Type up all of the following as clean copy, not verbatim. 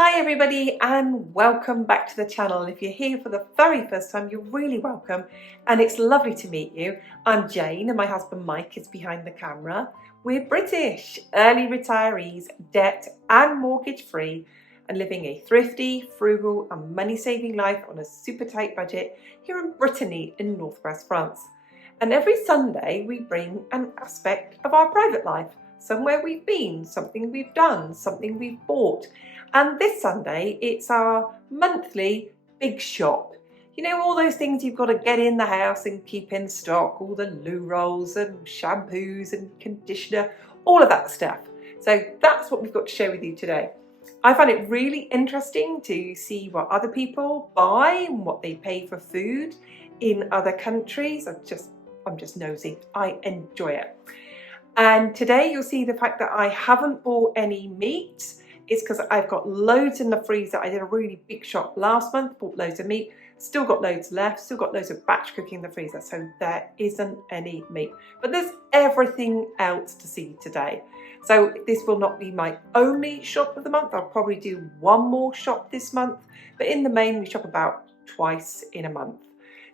Hi everybody and welcome back to the channel. If you're here for the very first time, you're really welcome and it's lovely to meet you. I'm Jane and my husband Mike is behind the camera. We're British, early retirees, debt and mortgage free and living a thrifty, frugal and money saving life on a super tight budget here in Brittany in northwest France. And every Sunday we bring an aspect of our private life, somewhere we've been, something we've done, something we've bought. And this Sunday, it's our monthly big shop. You know, all those things you've got to get in the house and keep in stock, all the loo rolls and shampoos and conditioner, all of that stuff. So that's what we've got to share with you today. I find it really interesting to see what other people buy and what they pay for food in other countries. I'm just nosy. I enjoy it. And today you'll see the fact that I haven't bought any meat. It's because I've got loads in the freezer. I did a really big shop last month, bought loads of meat, still got loads left, still got loads of batch cooking in the freezer, so there isn't any meat. But there's everything else to see today. So this will not be my only shop of the month. I'll probably do one more shop this month, but in the main we shop about twice in a month.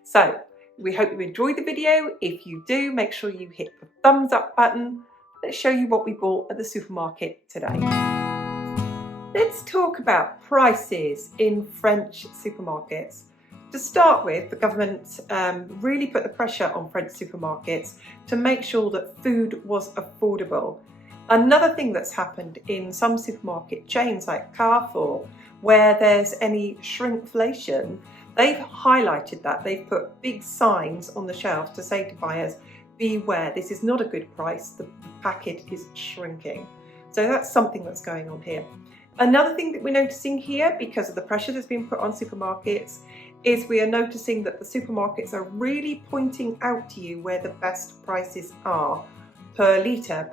So we hope you enjoyed the video. If you do, make sure you hit the thumbs up button. Let's show you what we bought at the supermarket today. Let's talk about prices in French supermarkets. To start with, the government really put the pressure on French supermarkets to make sure that food was affordable. Another thing that's happened in some supermarket chains like Carrefour, where there's any shrinkflation, they've highlighted that. They've put big signs on the shelves to say to buyers, beware, this is not a good price, the packet is shrinking. So that's something that's going on here. Another thing that we're noticing here, because of the pressure that's been put on supermarkets, is we are noticing that the supermarkets are really pointing out to you where the best prices are per litre,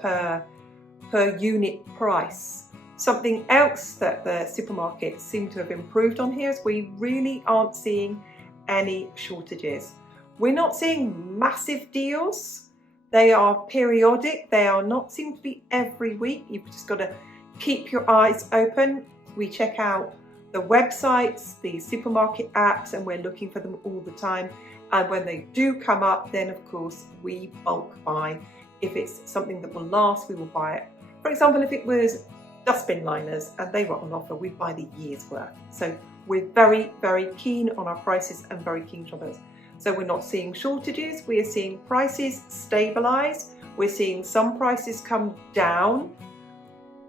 per unit price. Something else that the supermarkets seem to have improved on here is we really aren't seeing any shortages. We're not seeing massive deals. They are periodic. They are not seem to be every week. You've just got to keep your eyes open. We check out the websites, the supermarket apps, and we're looking for them all the time. And when they do come up, then of course we bulk buy. If it's something that will last, we will buy it. For example, if it was dustbin liners and they were on offer, we'd buy the year's worth. So we're very, very keen on our prices and very keen shoppers. So we're not seeing shortages, we are seeing prices stabilize. We're seeing some prices come down.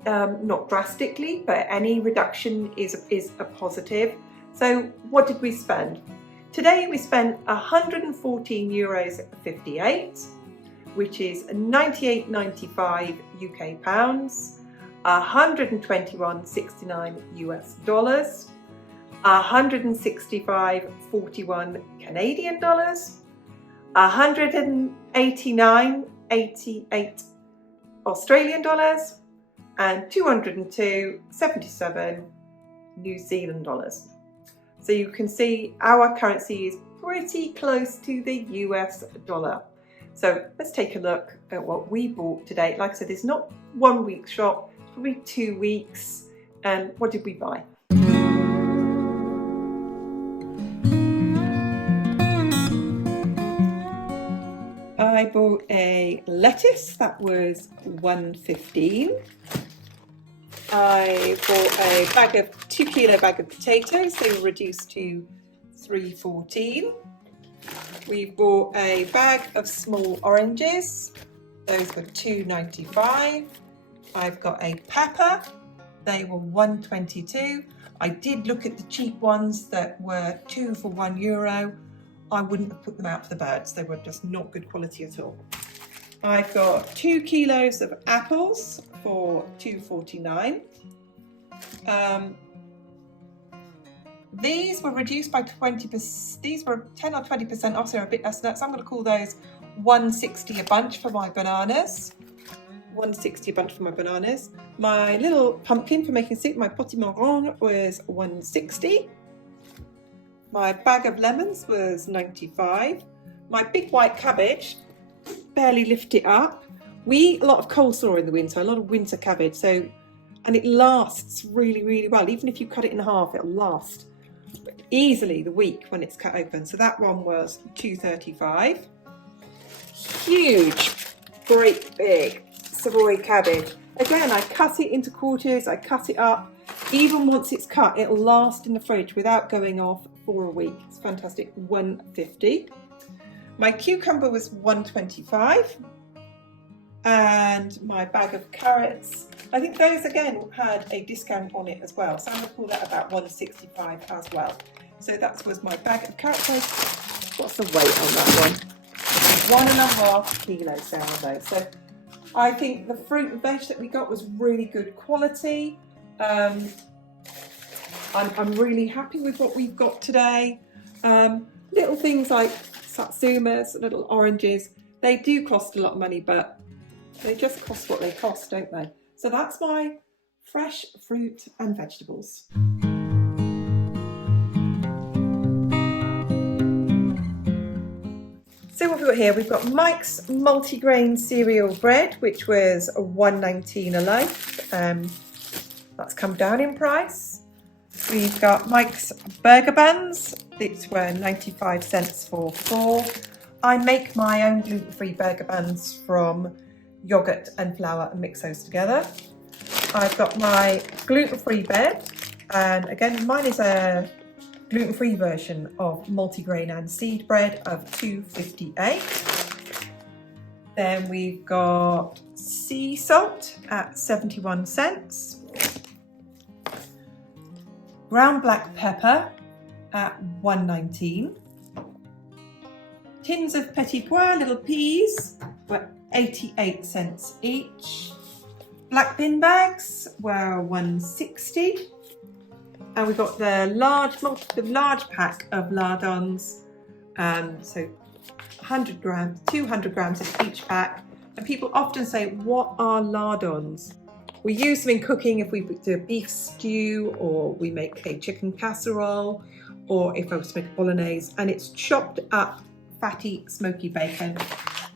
Not drastically, but any reduction is a positive. So what did we spend? Today we spent €114.58, which is 98.95 UK pounds, 121.69 US dollars, 165.41 Canadian dollars, 189.88 Australian dollars, and 202.77 New Zealand dollars. So you can see our currency is pretty close to the US dollar. So let's take a look at what we bought today. Like I said, it's not 1 week shop, it's probably 2 weeks. And what did we buy? I bought a lettuce that was $1.15. I bought a 2 kilo bag of potatoes. They were reduced to $3.14. We bought a bag of small oranges. Those were $2.95. I've got a pepper. They were $1.22. I did look at the cheap ones that were 2 for €1. I wouldn't have put them out for the birds. They were just not good quality at all. I've got 2 kilos of apples for $2.49. These were reduced by 20%. These were 10 or 20% off, so they're a bit less than that. So I'm going to call those $1.60 a bunch for my bananas. $1.60 a bunch for my bananas. My little pumpkin for making soup, my potimarron, was $1.60. My bag of lemons was $95. My big white cabbage, barely lift it up. We eat a lot of coleslaw in the winter, a lot of winter cabbage. So and it lasts really, really well. Even if you cut it in half, it'll last easily the week when it's cut open. So that one was $2.35. Huge, great big Savoy cabbage. Again, I cut it into quarters, I cut it up. Even once it's cut, it'll last in the fridge without going off for a week. It's fantastic. $1.50. My cucumber was $1.25. And my bag of carrots, I think those again had a discount on it as well. So I'm going to call that about $1.65 as well. So that was my bag of carrots. What's the weight on that one? 1.5 kilos there on those. So I think the fruit and veg that we got was really good quality. I'm really happy with what we've got today. Little things like satsumas, little oranges, they do cost a lot of money, but they just cost what they cost, don't they? So that's my fresh fruit and vegetables. So what we've got here, we've got Mike's multigrain cereal bread, which was $1.19 a loaf. That's come down in price. We've got Mike's burger buns. These were 95 cents for 4. I make my own gluten-free burger buns from yogurt and flour and mix those together. I've got my gluten-free bread, and again mine is a gluten-free version of multigrain and seed bread of $2.58. Then we've got sea salt at 71 cents. Ground black pepper at $1.19. Tins of petit pois, little peas, were 88 cents each. Black bin bags were $1.60. And we got the large pack of lardons, so 100 grams, 200 grams in each pack. And people often say, what are lardons? We use them in cooking if we do a beef stew, or we make a chicken casserole, or if I was to make a bolognese, and it's chopped up fatty smoky bacon,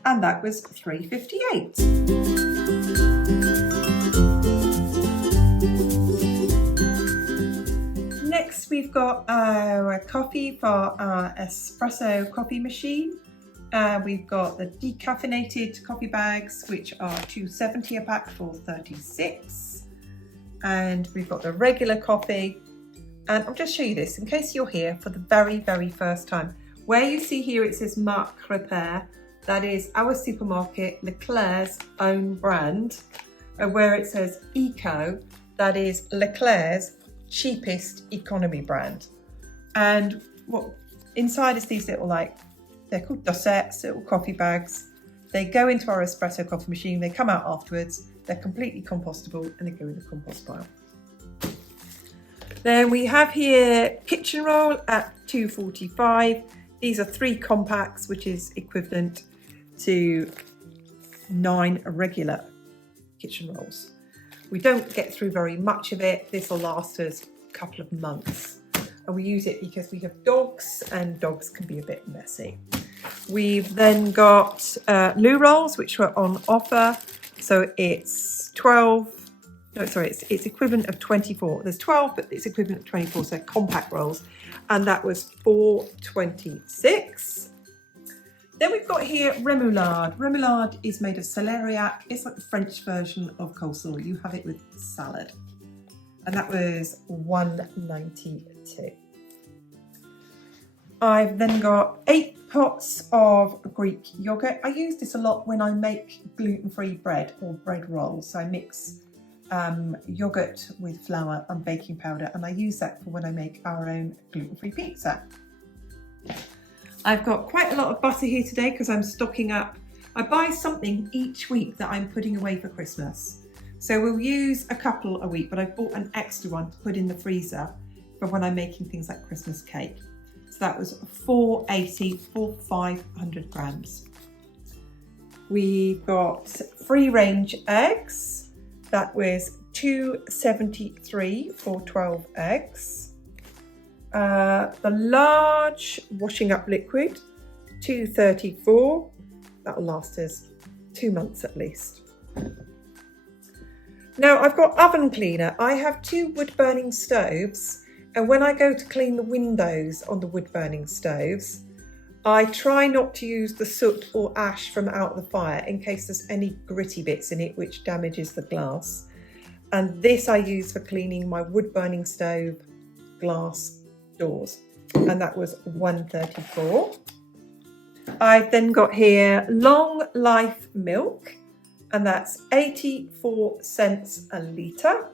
and that was $3.58. Next we've got our coffee for our espresso coffee machine. We've got the decaffeinated coffee bags, which are $2.70 a pack for 36. And we've got the regular coffee. And I'll just show you this in case you're here for the very, very first time. Where you see here it says Marc Repair, that is our supermarket, Leclerc's own brand. And where it says Eco, that is Leclerc's cheapest economy brand. And what inside is these little, they're called dosettes, little coffee bags. They go into our espresso coffee machine, they come out afterwards, they're completely compostable, and they go in the compost pile. Then we have here kitchen roll at $2.45. These are 3 compacts, which is equivalent to 9 regular kitchen rolls. We don't get through very much of it. This will last us a couple of months. And we use it because we have dogs, and dogs can be a bit messy. We've then got loo rolls, which were on offer. So it's it's equivalent of 24. There's 12, but it's equivalent of 24, so compact rolls. And that was $4.26. Then we've got here remoulade. Remoulade is made of celeriac. It's like the French version of coleslaw. You have it with salad. And that was $1.92. I've then got 8 pots of Greek yogurt. I use this a lot when I make gluten-free bread or bread rolls. So I mix yogurt with flour and baking powder, and I use that for when I make our own gluten-free pizza. I've got quite a lot of butter here today because I'm stocking up. I buy something each week that I'm putting away for Christmas. So we'll use a couple a week, but I've bought an extra one to put in the freezer for when I'm making things like Christmas cake. So that was $4.80 for 500 grams. We've got free range eggs. That was $2.73 for 12 eggs. The large washing up liquid, $2.34. That'll last us 2 months at least. Now I've got oven cleaner. I have 2 wood burning stoves, and when I go to clean the windows on the wood burning stoves, I try not to use the soot or ash from out the fire in case there's any gritty bits in it which damages the glass. And this I use for cleaning my wood burning stove glass doors, and that was £1.34. I've then got here long life milk, and that's 84 cents a litre.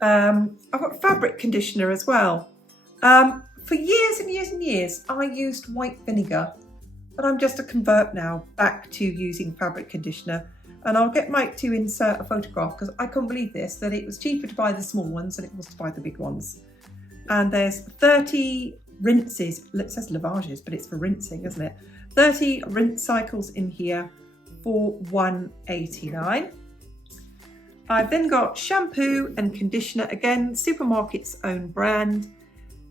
I've got fabric conditioner as well. For years and years and years, I used white vinegar, but I'm just a convert now back to using fabric conditioner. And I'll get Mike to insert a photograph because I couldn't believe this, that it was cheaper to buy the small ones than it was to buy the big ones. And there's 30 rinses, it says lavages, but it's for rinsing, isn't it? 30 rinse cycles in here for £1.89. I've then got shampoo and conditioner, again, supermarket's own brand.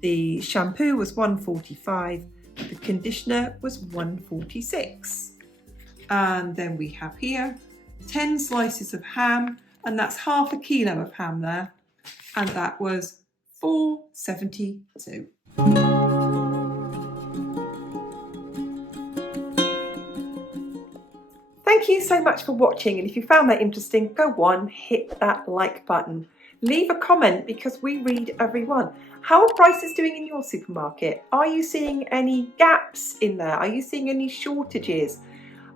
The shampoo was £1.45, the conditioner was £1.46. And then we have here 10 slices of ham, and that's half a kilo of ham there, and that was £4.72. Thank you so much for watching, and if you found that interesting, go on, hit that like button. Leave a comment because we read every one. How are prices doing in your supermarket? Are you seeing any gaps in there? Are you seeing any shortages?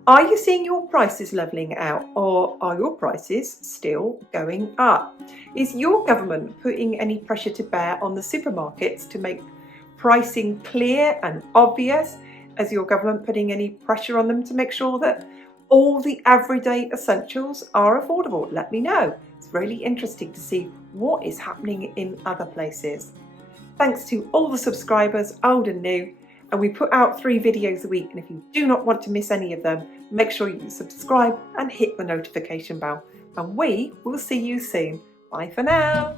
Are you seeing your prices levelling out, or are your prices still going up? Is your government putting any pressure to bear on the supermarkets to make pricing clear and obvious? Is your government putting any pressure on them to make sure that all the everyday essentials are affordable? Let me know. It's really interesting to see what is happening in other places. Thanks to all the subscribers, old and new. And we put out 3 videos a week, and if you do not want to miss any of them, make sure you subscribe and hit the notification bell. And we will see you soon. Bye for now.